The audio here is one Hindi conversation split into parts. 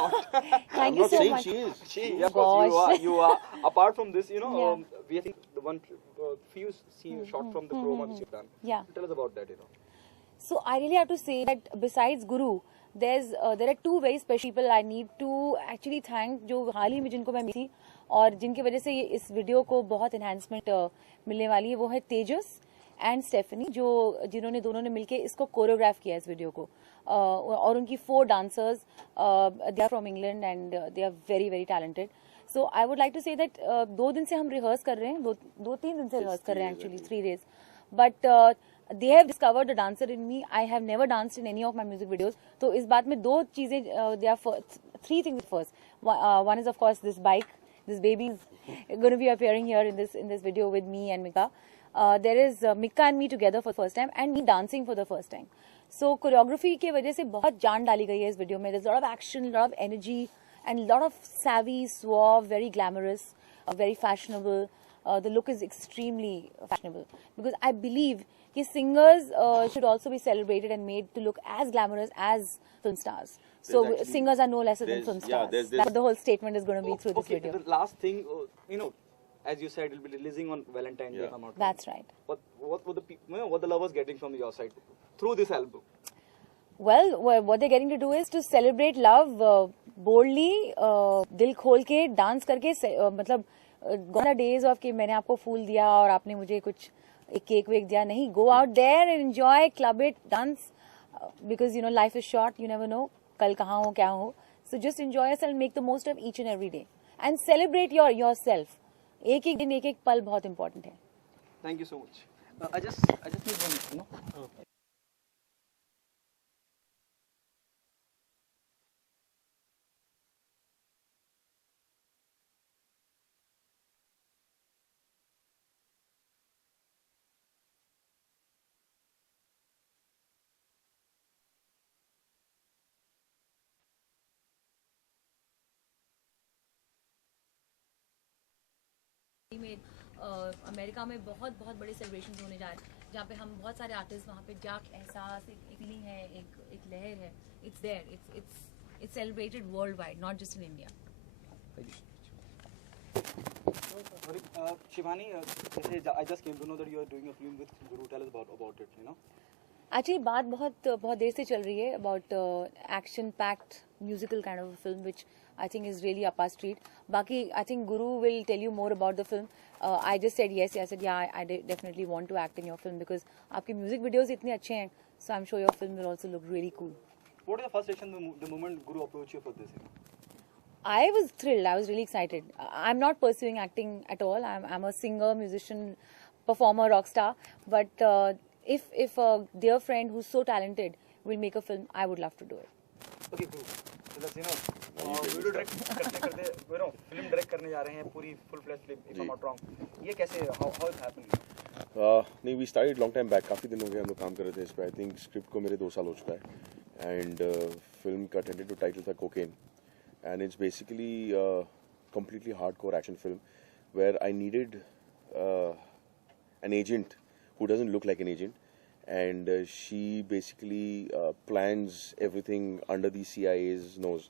not. Thank I'm you not so saying much. she is. Oh, Of course, you are. gosh. You are. Apart from this, you know, Yeah. we I think the one few scene shot from the chroma which you've done. Yeah. Tell us about that, you know. So I really have to say that besides Guru, there are two very special people I need to actually thank, जो हाल ही में जिनको मैं मिली और जिनकी वजह से ये इस वीडियो को बहुत enhancement मिलने वाली है, वो है तेजस एंड स्टेफनी, जिन्होंने दोनों ने मिलके इसको कोरियोग्राफ किया इस वीडियो को, और उनकी 4 dancers, they are from England and they are very very talented. So I would like to say that 2 दिन से हम रिहर्स कर रहे हैं, 2-3 दिन से रिहर्स कर रहे हैं, actually 3 days, but they have discovered a dancer in me. I have never danced in any of my music videos. तो इस बात में 2 चीजें, there are 3 things first. One is of course this bike. This baby is going to be appearing here in this video with me and Mika. There is Mika and me together for the first time and me dancing for the first time. So choreography के वजह से बहुत जान डाली गई है इस वीडियो में. There's a lot of action, a lot of energy and a lot of savvy, suave, very glamorous, very fashionable. The look is extremely fashionable because I believe कि singers should also be celebrated and made to look as glamorous as film stars. So singers are no lesser than film stars. Yeah, That's what the whole statement is going to be through this video. The last thing, you know, as you said, it'll be releasing on Valentine's Day. If I'm not wrong. That's right. What were the people, you know, what the lovers getting from your side through this album? Well, what they're getting to do is to celebrate love boldly, दिल खोल के डांस करके, मतलब gone are days of कि मैंने आपको फूल दिया और आपने मुझे कुछ एक केक वेक दिया. नहीं, go out there and enjoy, club it, dance, because you know life is short, you never know कल कहाँ हो क्या हो. So just enjoy yourself, make the most of each and every day and celebrate yourself. एक एक दिन एक एक पल बहुत important है. Thank you so much. I just need one, you know. में अमेरिका में बहुत बहुत बड़े सेलिब्रेशन होने जा रहे हैं, जहाँ पे हम बहुत सारे आर्टिस्ट वहाँ पे जाके एहसास, एक फीलिंग है, एक लहर है. It's there, it's celebrated worldwide, not just in India. Shivani, I just came to know that you are doing a film with Guru. Tell us about it, you know. Actually, बात बहुत देर से चल रही है about action packed musical kind of a film which I think is really up our street. बाकी I think Guru will tell you more about the film. I just said yes. I said yeah, I definitely want to act in your film because आपके music videos इतने अच्छे हैं, so I'm sure your film will also look really cool. What is the first reaction the moment Guru approached you for this? I was thrilled. I was really excited. I'm not pursuing acting at all. I'm a singer, musician, performer, rock star. But if a dear friend who's so talented will make a film, I would love to do it. Okay, Guru. So let's, you know, video करते, you know, film direct करने जा रहे हैं, पूरी full-fledged film, if I'm not wrong. ये कैसे, how it's happening? नहीं, we started long time back. काफी दिन हो गए हम लोग काम कर रहे थे इस पे. I think script को मेरे 2 साल हो चुका है. And film का tentative title था Cocaine. And it's basically a completely hardcore action film where I needed an agent who doesn't look like an agent, and she basically plans everything under the CIA's nose.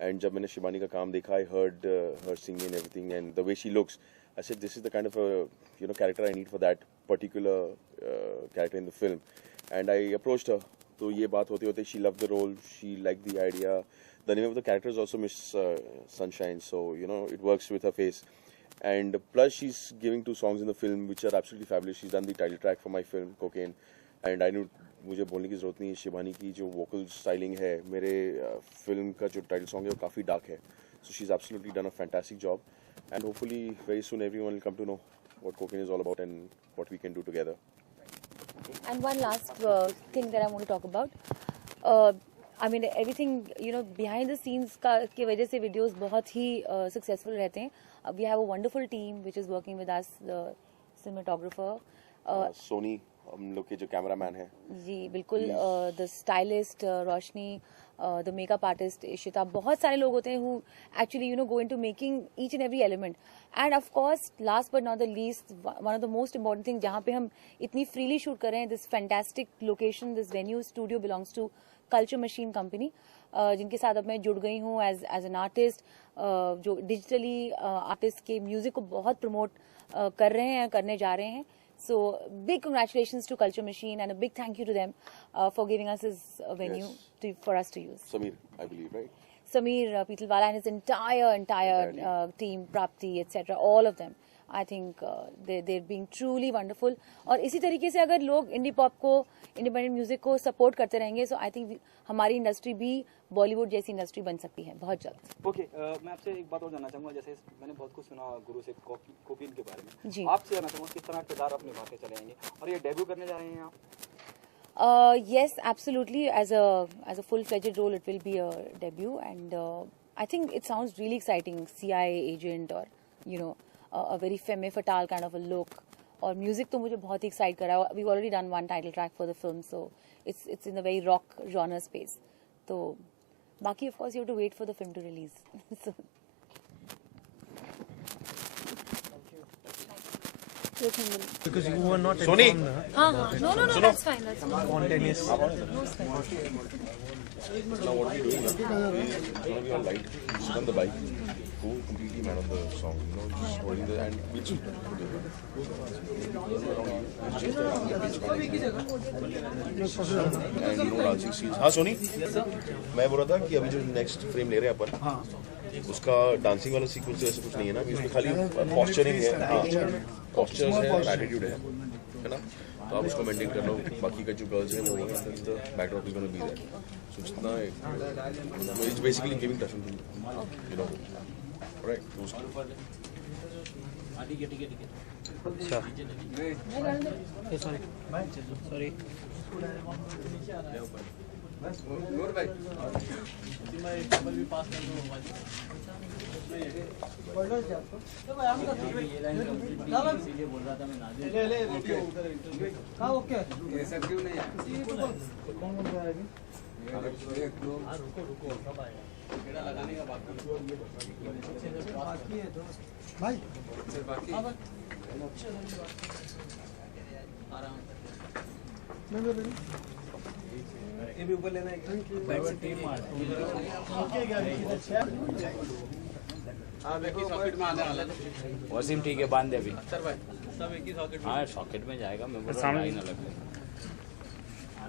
And जब मैंने शिबानी का काम देखा, I heard her singing and everything, and the way she looks, I said this is the kind of a character I need for that particular character in the film. And I approached her. तो ये बात होते होते she loved the role, she liked the idea. The name of the character is also Miss Sunshine, so you know it works with her face. And plus she's giving 2 songs in the film which are absolutely fabulous. She's done the title track for my film Cocaine, and I knew मुझे बोलने की ज़रूरत नहीं है, शिबानी की जो vocal styling है, मेरे film का जो title song है वो काफ़ी dark है. So she's absolutely done a fantastic job, and hopefully very soon everyone will come to know what Cocaine is all about and what we can do together. And one last thing that I want to talk about. I mean everything, you know, behind the scenes की वजह से videos बहुत ही successful रहते हैं. We have a wonderful team which is working with us, the cinematographer. Sony, हम लोग के जो cameraman है. जी बिल्कुल. The stylist Roshni, the makeup artist Ishita, बहुत सारे लोग होते हैं who actually, you know, go into making each and every element. And of course, last but not the least, one of the most important things जहाँ पे हम इतनी freely shoot कर रहे हैं, this fantastic location, this venue studio belongs to Culture Machine Company. जिनके साथ अब मैं जुड़ गई हूँ एज एन आर्टिस्ट, जो डिजिटली आर्टिस्ट के म्यूजिक को बहुत प्रमोट कर रहे हैं, करने जा रहे हैं. So big congratulations to Culture Machine and a big thank you to them for giving us this venue for us to use. Sameer, I believe, right? Sameer Peetlwala and his entire team, Prapti, etc. All of them. I think they're being truly wonderful. और इसी तरीके से अगर लोग इंडी पॉप को, इंडिपेंडेंट म्यूजिक को सपोर्ट करते रहेंगे, so I think हमारी इंडस्ट्री भी बॉलीवुड जैसी इंडस्ट्री बन सकती है बहुत जल्द. ओके, मैं आपसे एक बात और जानना चाहूँगा. जैसे मैंने बहुत कुछ सुना गुरु से कोकीन के बारे में. जी. आपसे जानना चाहूँगा किस तरह किरदार आप निभा के चले आएंगे और ये डेब्यू करने जा रहे हैं आप? Yes, absolutely. As a full-fledged role, it will be a debut, and I think it sounds really exciting. CIA agent or a very femme fatale kind of a look. और music तो मुझे बहुत ही excite कर रहा है. We've already done one title track for the film, so it's in a very rock genre space. तो बाकी of course you have to wait for the film to release. So. Because you were not Sony. informed. No, that's fine. That's fine. Spontaneous. Now what are you doing? It's gonna be on light. Just on the bike. Go completely mad on the song. Just holding the and which. And no dancing scenes. हाँ सोनी, मैं बोल रहा था कि अभी जो नेक्स्ट फ्रेम ले रहे हैं अपन, उसका डांसिंग वाला सीक्वेंस ऐसा कुछ नहीं है ना, अभी उसमें खाली पॉस्चरिंग है. हाँ, पॉस्चर्स है और एटीट्यूड है ना. तो आप उसको मेंटेन कर लो. बाकी का जो गर्ल्स है वो backdrop is gonna be there. So जितना it's basically giving touch to right. Sorry. Wasim ठीक है, बांध दे अभी. हाँ सॉकेट में जाएगा. मैं बोल रहा हूँ ना लगे.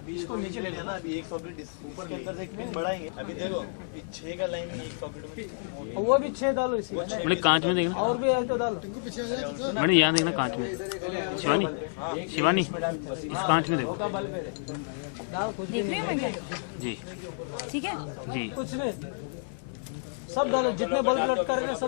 इसको नीचे ले लेना. अभी एक सॉकेट ऊपर के अंदर से एक पिन बढ़ाएंगे. अभी देखो 6 का लाइन में एक सॉकेट में, वो भी 6 डालो इसी. मैंने कांच में देखना. और भी है तो डालो. मैंने यहाँ देखना कांच में. शिवानी इस कांच में देखो. देख रही हूँ मैं क्या? जी ठीक है जी. कुछ नहीं, सब डालो. जितने बल्ब लटका रहे हैं सब